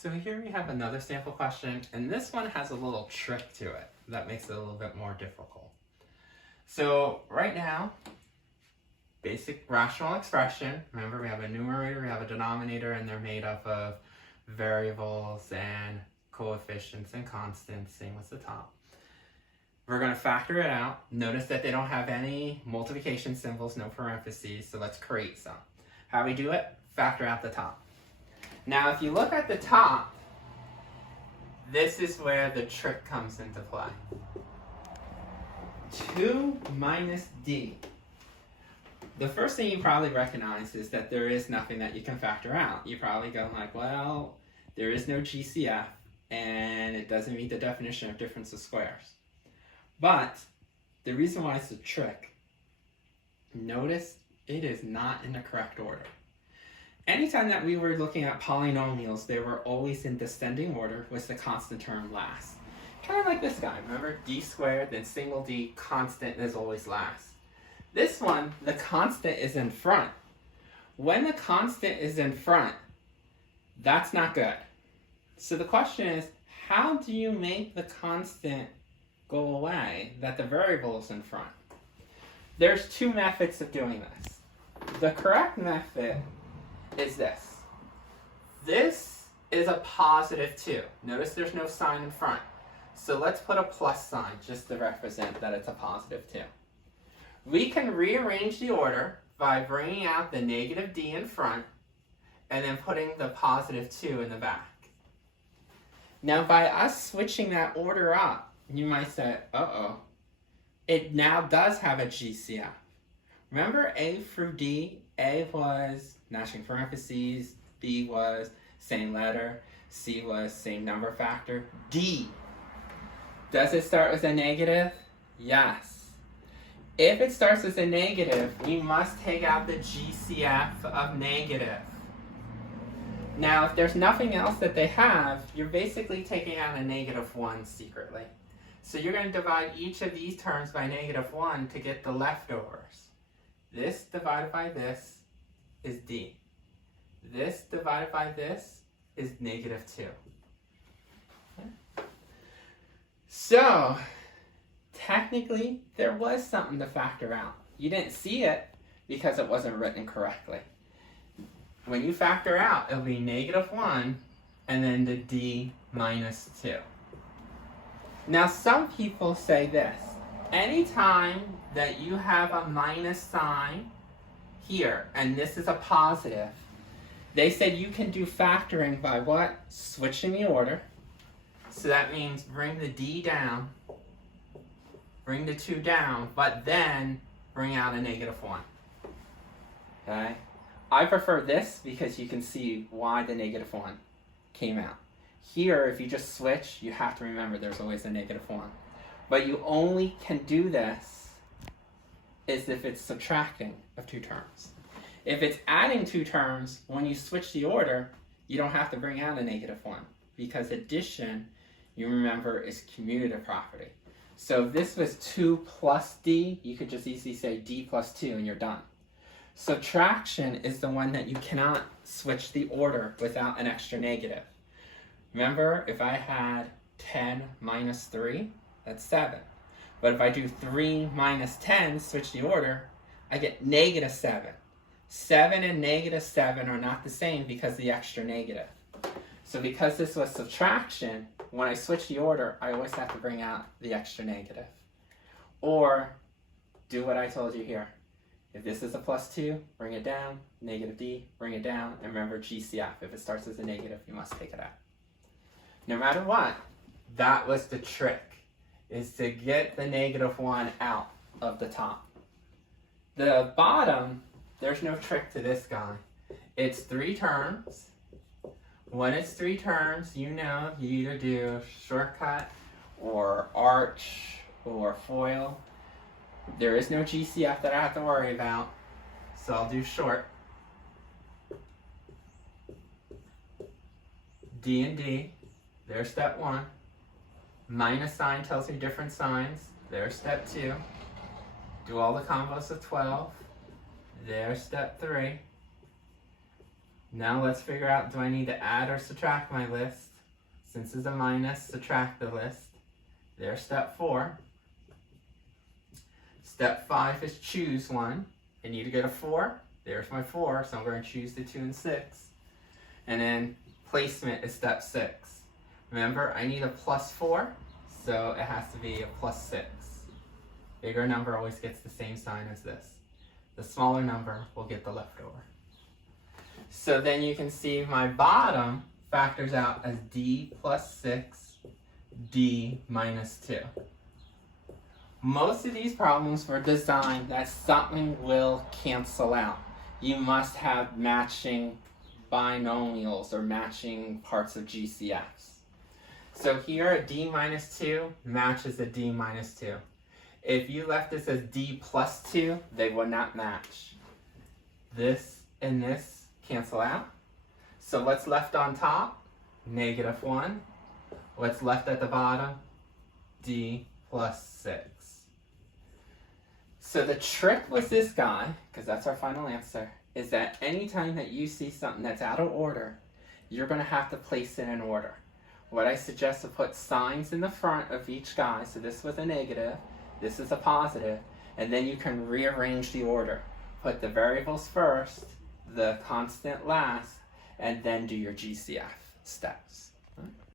So here we have another sample question, and this one has a little trick to it that makes it a little bit more difficult. So right now, basic rational expression, remember we have a numerator, we have a denominator, and they're made up of variables and coefficients and constants, same with the top. We're going to factor it out. Notice that they don't have any multiplication symbols, no parentheses, so let's create some. How we do it? Factor out the top. Now, if you look at the top, this is where the trick comes into play. 2 minus d. The first thing you probably recognize is that there is nothing that you can factor out. You probably go like, well, there is no GCF, and it doesn't meet the definition of difference of squares. But the reason why it's a trick, notice it is not in the correct order. Anytime that we were looking at polynomials, they were always in descending order with the constant term last. Kind of like this guy, remember? D squared, then single d, constant is always last. This one, the constant is in front. When the constant is in front, that's not good. So the question is, how do you make the constant go away that the variable is in front? There's two methods of doing this. The correct method is this. This is a positive 2. Notice there's no sign in front. So let's put a plus sign just to represent that it's a positive 2. We can rearrange the order by bringing out the negative d in front and then putting the positive 2 in the back. Now by us switching that order up, you might say, uh-oh, it now does have a GCF. Remember A through D? A was matching parentheses, B was same letter, C was same number factor. D, does it start with a negative? Yes. If it starts with a negative, we must take out the GCF of negative. Now, if there's nothing else that they have, you're basically taking out a negative 1 secretly. So you're going to divide each of these terms by negative 1 to get the leftovers. This divided by this is d. This divided by this is negative 2. Okay. So, technically, there was something to factor out. You didn't see it because it wasn't written correctly. When you factor out, it'll be negative 1 and then the d minus 2. Now, some people say this. Anytime that you have a minus sign here, and this is a positive, they said you can do factoring by what? Switching the order. So that means bring the d down, bring the 2 down, but then bring out a negative 1. Okay? I prefer this because you can see why the negative 1 came out. Here, if you just switch, you have to remember there's always a negative 1. But you only can do this is if it's subtracting of 2 terms. If it's adding 2 terms, when you switch the order, you don't have to bring out a negative 1 because addition, you remember, is commutative property. So if this was 2 plus d, you could just easily say d plus 2 and you're done. Subtraction is the one that you cannot switch the order without an extra negative. Remember, if I had 10 minus 3, that's 7. But if I do 3 minus 10, switch the order, I get negative 7. 7 and negative 7 are not the same because of the extra negative. So because this was subtraction, when I switch the order, I always have to bring out the extra negative. Or do what I told you here. If this is a plus 2, bring it down, negative d, bring it down, and remember GCF. If it starts as a negative, you must take it out. No matter what, that was the trick, is to get the negative 1 out of the top. The bottom, there's no trick to this guy. It's 3 terms. When it's 3 terms, you know you either do shortcut or arch or FOIL. There is no GCF that I have to worry about, so I'll do short. D and D, there's step 1. Minus sign tells me different signs, there's step 2. Do all the combos of 12, there's step 3. Now let's figure out, do I need to add or subtract my list? Since it's a minus, subtract the list. There's step 4. Step 5 is choose one. I need to go to 4. There's my 4, so I'm going to choose the 2 and 6. And then placement is step 6. Remember, I need a plus 4, so it has to be a plus 6. Bigger number always gets the same sign as this. The smaller number will get the leftover. So then you can see my bottom factors out as D plus 6, D minus 2. Most of these problems were designed that something will cancel out. You must have matching binomials or matching parts of GCFs. So here a D minus 2 matches a D minus 2. If you left this as D plus 2, they would not match. This and this cancel out. So what's left on top? Negative 1. What's left at the bottom? D plus 6. So the trick with this guy, because that's our final answer, is that anytime that you see something that's out of order, you're going to have to place it in order. What I suggest to put signs in the front of each guy. So this was a negative, this is a positive, and then you can rearrange the order. Put the variables first, the constant last, and then do your GCF steps.